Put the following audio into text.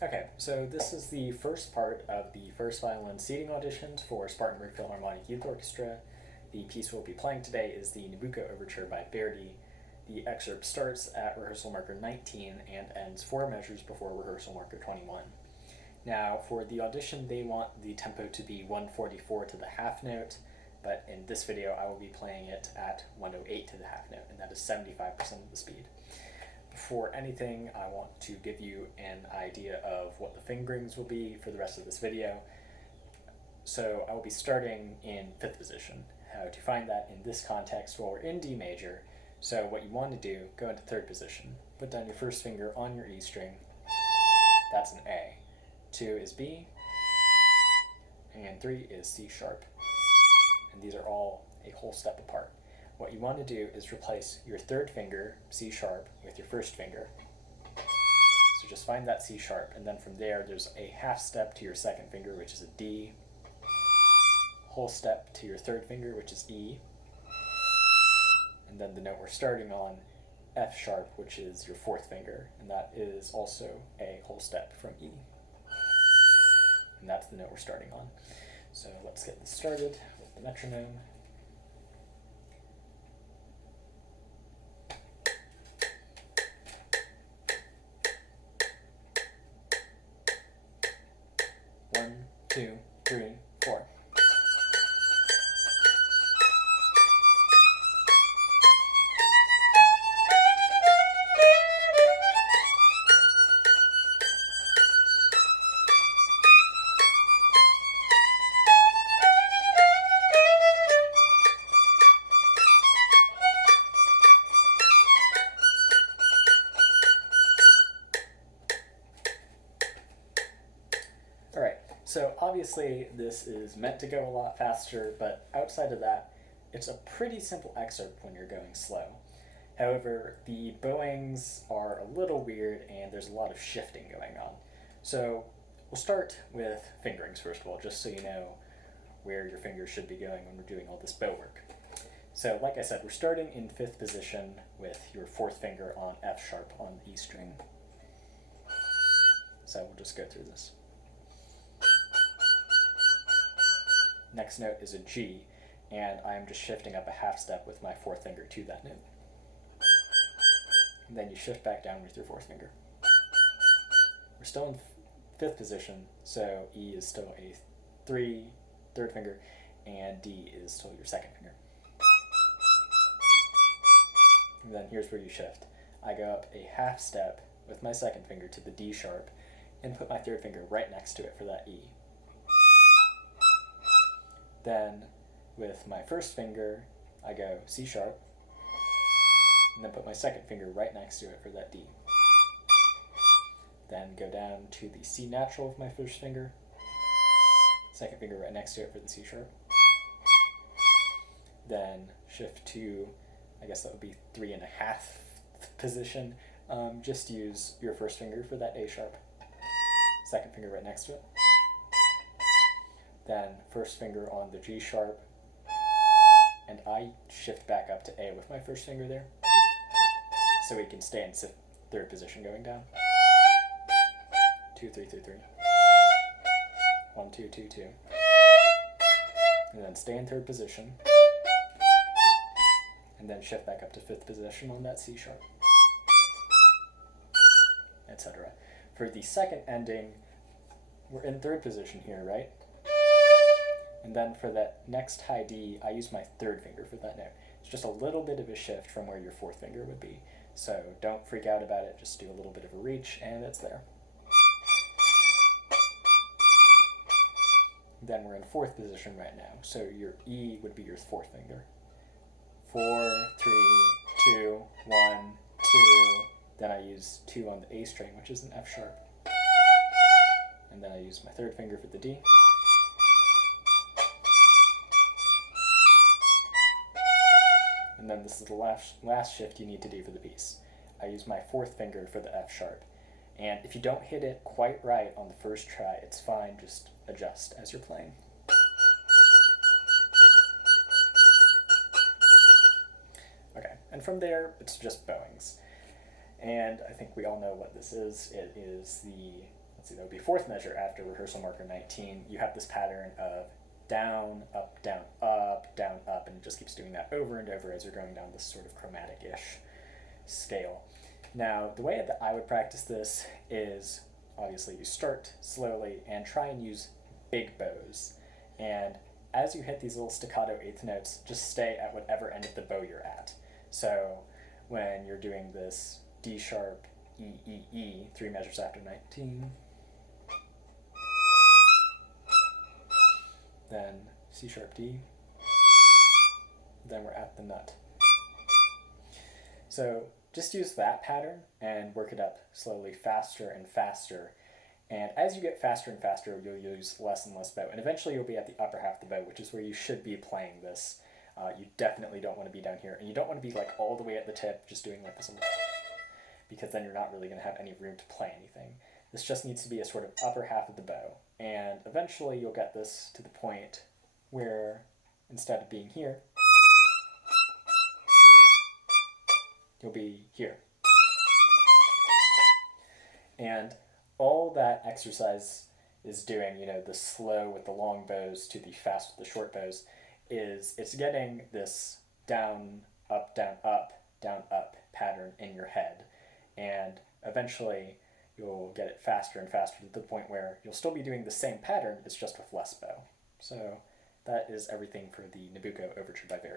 Okay, so this is the first part of the first violin seating auditions for Spartanburg Philharmonic Youth Orchestra. The piece we'll be playing today is the Nabucco Overture by Verdi. The excerpt starts at rehearsal marker 19 and ends 4 measures before rehearsal marker 21. Now, for the audition, they want the tempo to be 144 to the half note, but in this video, I will be playing it at 108 to the half note, and that is 75% of the speed. Before anything, I want to give you an idea of what the fingerings will be for the rest of this video. So I will be starting in 5th position. How to find that in this context? Well, we're in D major, so what you want to do, go into 3rd position. Put down your first finger on your E string. That's an A. 2 is B, and 3 is C sharp. And these are all a whole step apart. What you want to do is replace your 3rd finger, C sharp, with your 1st finger. So just find that C sharp, and then from there there's a half step to your 2nd finger, which is a D, whole step to your 3rd finger, which is E, and then the note we're starting on, F sharp, which is your 4th finger, and that is also a whole step from E. And that's the note we're starting on. So let's get this started with the metronome. One, two, three, four. Alright, so obviously this is meant to go a lot faster, but outside of that, it's a pretty simple excerpt when you're going slow. However, the bowings are a little weird and there's a lot of shifting going on. So we'll start with fingerings first of all, just so you know where your fingers should be going when we're doing all this bow work. So like I said, we're starting in 5th position with your 4th finger on F sharp on the E string. So we'll just go through this. Next note is a G, and I'm just shifting up a half step with my 4th finger to that note. And then you shift back down with your 4th finger. We're still in 5th position, so E is still a 3rd finger, and D is still your 2nd finger. And then here's where you shift. I go up a half step with my 2nd finger to the D sharp, and put my 3rd finger right next to it for that E. Then, with my 1st finger, I go C sharp, and then put my 2nd finger right next to it for that D. Then go down to the C natural with my 1st finger, 2nd finger right next to it for the C sharp. Then shift to, I guess that would be 3.5 position. Just use your 1st finger for that A sharp, 2nd finger right next to it. Then 1st finger on the G sharp, and I shift back up to A with my 1st finger there, so we can stay in 3rd position going down. 2, 3, 3, 3. 1, 2, 2, 2. And then stay in 3rd position, and then shift back up to 5th position on that C sharp, etc. For the 2nd ending, we're in 3rd position here, right? And then for that next high D, I use my 3rd finger for that note. It's just a little bit of a shift from where your 4th finger would be. So don't freak out about it, just do a little bit of a reach, and it's there. Then we're in 4th position right now, so your E would be your 4th finger. 4, 3, 2, 1, 2. Then I use 2 on the A string, which is an F sharp. And then I use my 3rd finger for the D. And then this is the last shift you need to do for the piece. I use my 4th finger for the F sharp. And if you don't hit it quite right on the first try, it's fine, just adjust as you're playing. Okay, and from there, it's just bowings. And I think we all know what this is. It is the, let's see, that would be fourth measure after rehearsal marker 19, you have this pattern of down, up, down, up, and it just keeps doing that over and over as you're going down this sort of chromatic-ish scale. Now, the way that I would practice this is, obviously, you start slowly and try and use big bows. And as you hit these little staccato eighth notes, just stay at whatever end of the bow you're at. So when you're doing this D sharp, E, E, E, 3 measures after 19, then C sharp D, then we're at the nut. So just use that pattern and work it up slowly, faster and faster. And as you get faster and faster, you'll use less and less bow. And eventually you'll be at the upper half of the bow, which is where you should be playing this. You definitely don't want to be down here. And you don't want to be like all the way at the tip, just doing like this, because then you're not really going to have any room to play anything. This just needs to be a sort of upper half of the bow. And eventually you'll get this to the point where instead of being here, you'll be here. And all that exercise is doing, the slow with the long bows to the fast with the short bows, is it's getting this down, up pattern in your head. And eventually you'll get it faster and faster to the point where you'll still be doing the same pattern, it's just with less bow. So that is everything for the Nabucco Overture by Verdi.